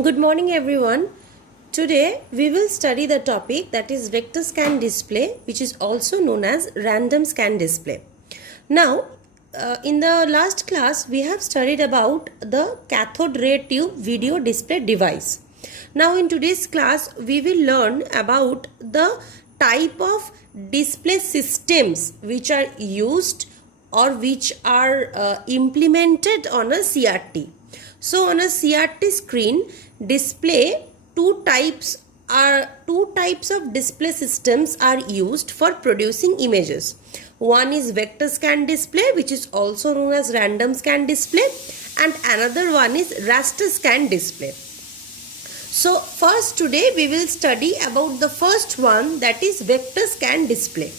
Good morning everyone. Today we will study the topic that is vector scan display, which is also known as random scan display. Now in the last class we have studied about the cathode ray tube video display device. Now in today's class we will learn about the type of display systems which are used or which are implemented on a CRT. So on a CRT screen display, two types of display systems are used for producing images. One is vector scan display, which is also known as random scan display, and another one is raster scan display. So first today we will study about the first one, that is vector scan display.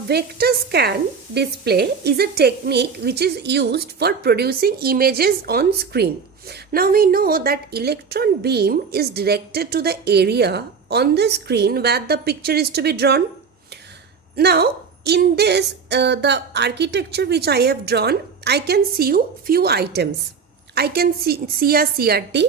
Vector scan display is a technique which is used for producing images on screen. Now we know that electron beam is directed to the area on the screen where the picture is to be drawn. Now in this the architecture which I have drawn, I can see few items. I can see a CRT,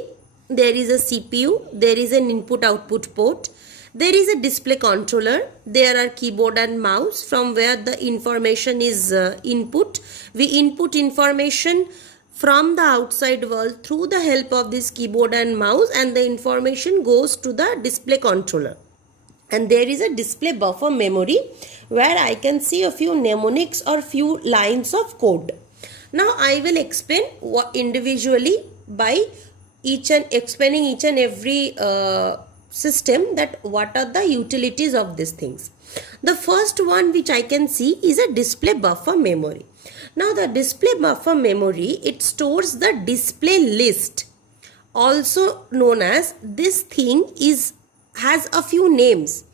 there is a CPU, there is an input output port. There is a display controller, there are keyboard and mouse from where the information is input. We input information from the outside world through the help of this keyboard and mouse, and the information goes to the display controller. And there is a display buffer memory where I can see a few mnemonics or few lines of code. Now I will explain individually by explaining each and every system that what are the utilities of these things. The first one which I can see is a display buffer memory. Now the display buffer memory, it stores the display list, also known as, this thing has a few names.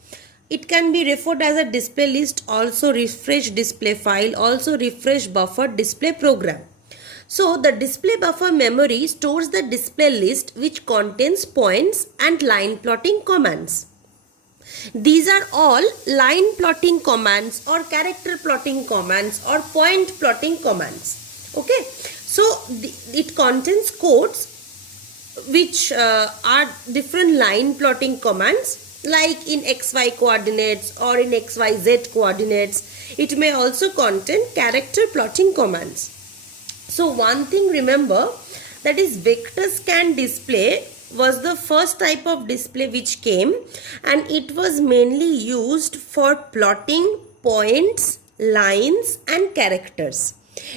It can be referred as a display list, also refresh display file, also refresh buffer display program. So the display buffer memory stores the display list which contains points and line plotting commands. These are all line plotting commands or character plotting commands or point plotting commands. Okay, so it contains codes which are different line plotting commands, like in XY coordinates or in XYZ coordinates. It may also contain character plotting commands. So one thing remember, that is vector scan display was the first type of display which came, and it was mainly used for plotting points, lines and characters.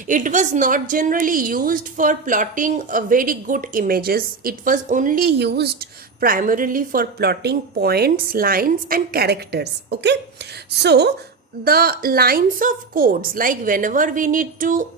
It was not generally used for plotting very good images. It was only used primarily for plotting points, lines and characters. Okay, so the lines of codes, like whenever we need to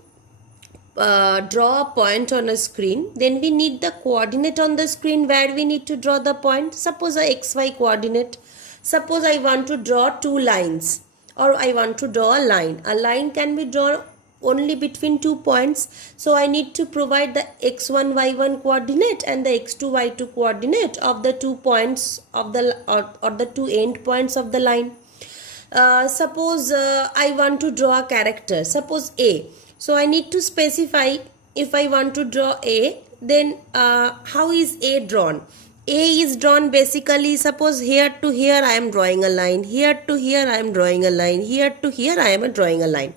draw a point on a screen, then we need the coordinate on the screen where we need to draw the point. Suppose a XY coordinate. Suppose I want to draw two lines, or I want to draw a line. A line can be drawn only between 2 points. So I need to provide the x1 y1 coordinate and the x2 y2 coordinate of the 2 points of the or the two end points of the line. Suppose I want to draw a character. Suppose A. So I need to specify, if I want to draw A, then how is A drawn? A is drawn basically, suppose here to here I am drawing a line, here to here I am drawing a line, here to here I am drawing a line.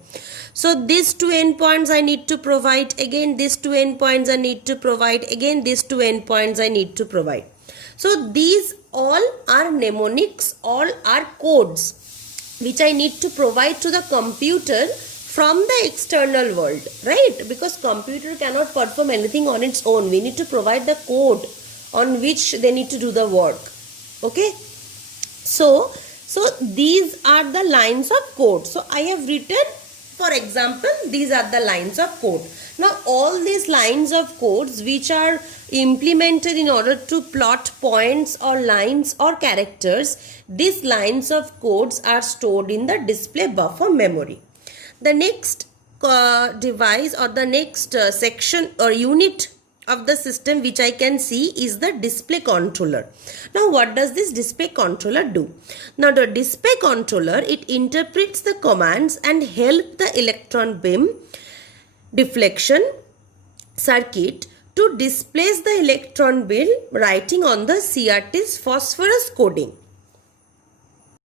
So these two endpoints I need to provide, again these two endpoints I need to provide, again these two endpoints I need to provide. So these all are mnemonics, all are codes which I need to provide to the computer from the external world, right? Because computer cannot perform anything on its own. We need to provide the code on which they need to do the work. Okay, so these are the lines of code. So I have written, for example, these are the lines of code. Now all these lines of codes which are implemented in order to plot points or lines or characters, these lines of codes are stored in the display buffer memory. The next device or the next section or unit of the system which I can see is the display controller. Now what does this display controller do? Now the display controller, it interprets the commands and help the electron beam deflection circuit to to displace the electron beam writing on the CRT's phosphorus coding.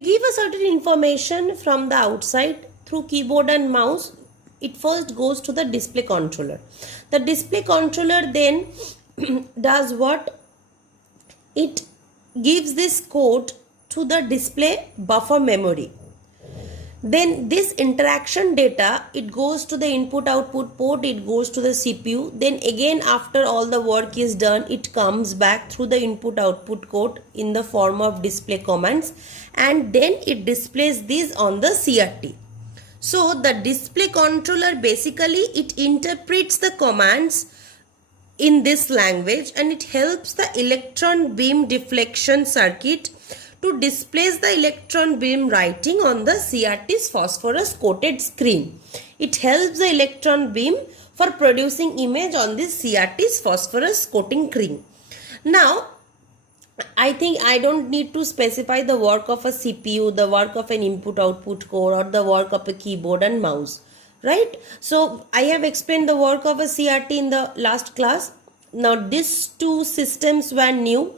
Give a certain information from the outside through keyboard and mouse. It first goes to the display controller. The display controller then does what? It gives this code to the display buffer memory. Then this interaction data, it goes to the input output port, it goes to the CPU. Then again, after all the work is done, it comes back through the input output code in the form of display commands, and then it displays these on the CRT. So the display controller basically it interprets the commands in this language, and it helps the electron beam deflection circuit to displace the electron beam writing on the CRT's phosphorus coated screen. It helps the electron beam for producing image on this CRT's phosphorus coating screen. Now, I think I don't need to specify the work of a CPU, the work of an input output core, or the work of a keyboard and mouse, right? So I have explained the work of a CRT in the last class. Now these two systems were new.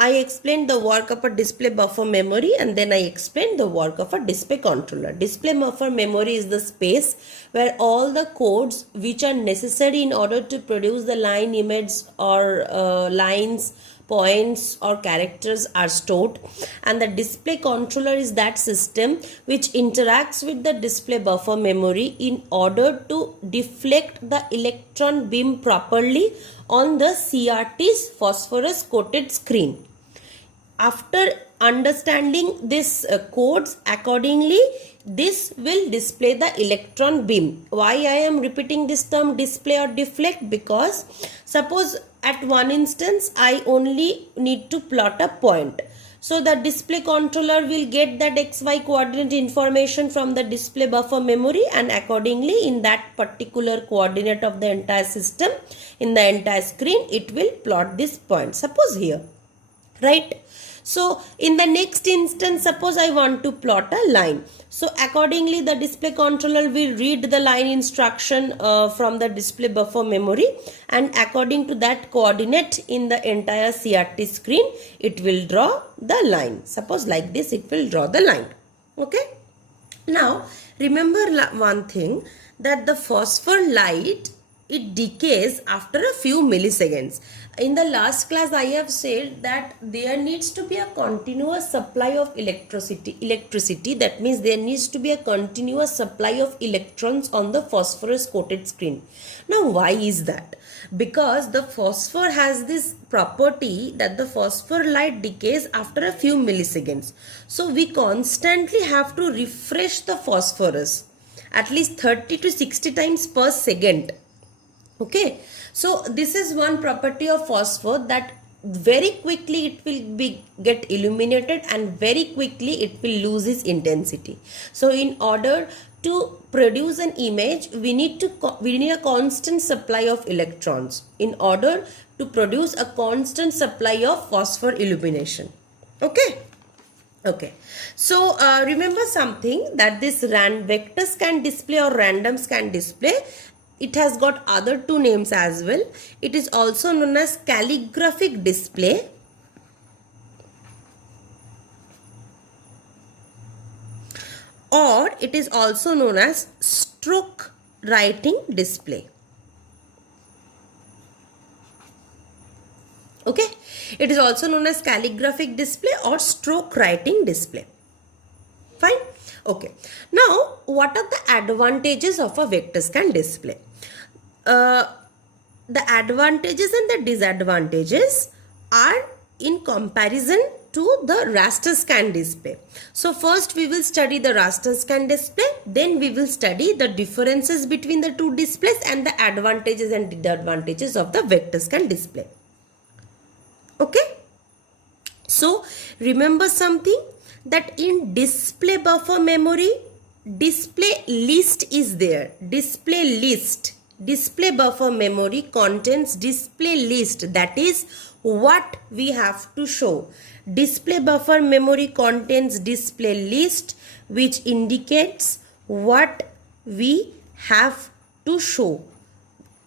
I explained the work of a display buffer memory, and then I explained the work of a display controller. Display buffer memory is the space where all the codes which are necessary in order to produce the line, image, or lines, points or characters are stored, and the display controller is that system which interacts with the display buffer memory in order to deflect the electron beam properly on the CRT's phosphorus coated screen. After understanding this codes accordingly, this will display the electron beam. Why I am repeating this term display or deflect? Because suppose at one instance I only need to plot a point. So the display controller will get that XY coordinate information from the display buffer memory, and accordingly in that particular coordinate of the entire system, in the entire screen, it will plot this point. Suppose here, right? So in the next instance, suppose I want to plot a line. So accordingly, the display controller will read the line instruction from the display buffer memory, and according to that coordinate in the entire CRT screen, it will draw the line. Suppose like this, it will draw the line. Okay. Now remember one thing, that the phosphor light, it decays after a few milliseconds. In the last class, I have said that there needs to be a continuous supply of electricity. That means there needs to be a continuous supply of electrons on the phosphorus coated screen. Now, why is that? Because the phosphor has this property that the phosphor light decays after a few milliseconds. So we constantly have to refresh the phosphorus at least 30 to 60 times per second. Okay, so this is one property of phosphor, that very quickly it will get illuminated, and very quickly it will lose its intensity. So in order to produce an image, we need a constant supply of electrons in order to produce a constant supply of phosphor illumination. Okay. Okay, so remember something, that this vector scan display or random scan display, it has got other two names as well. It is also known as calligraphic display, or it is also known as stroke writing display. Okay, it is also known as calligraphic display or stroke writing display. Fine. Okay, now what are the advantages of a vector scan display? The advantages and the disadvantages are in comparison to the raster scan display. So first we will study the raster scan display, then we will study the differences between the two displays and the advantages and disadvantages of the vector scan display. Okay, so remember something, that in display buffer memory, display list is there. Display buffer memory contains display list, that is what we have to show. Display buffer memory contains display list, which indicates what we have to show.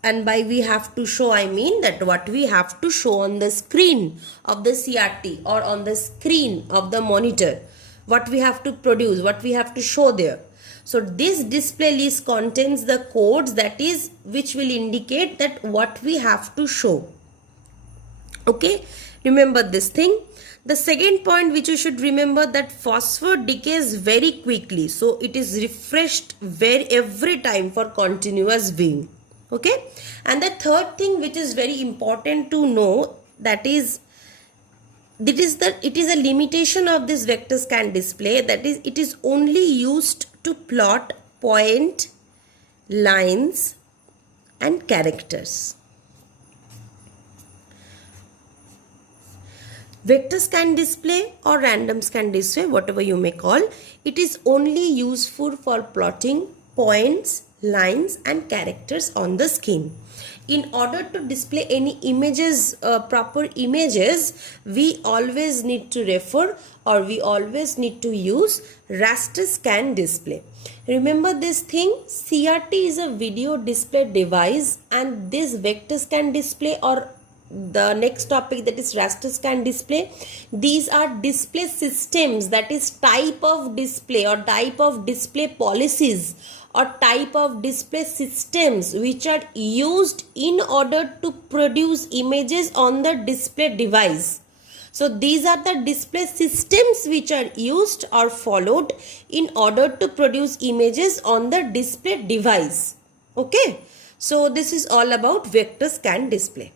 and by we have to show I mean that what we have to show on the screen of the CRT or on the screen of the monitor, what we have to produce, what we have to show there. So this display list contains the codes that is which will indicate that what we have to show. Okay, remember this thing. The second point which you should remember, that phosphor decays very quickly, so it is refreshed every time for continuous viewing. Okay, and the third thing which is very important to know, that is it is a limitation of this vector scan display, that is it is only used to plot point, lines and characters. Vector scan display or random scan display, whatever you may call, it is only useful for plotting points, lines and characters on the screen. In order to display any images, proper images, we always need to refer or we always need to use raster scan display. Remember this thing, CRT is a video display device, and this vector scan display or the next topic, that is raster scan display, these are display systems, that is type of display or type of display policies or type of display systems which are used in order to produce images on the display device. So these are the display systems which are used or followed in order to produce images on the display device. Okay, so this is all about vector scan display.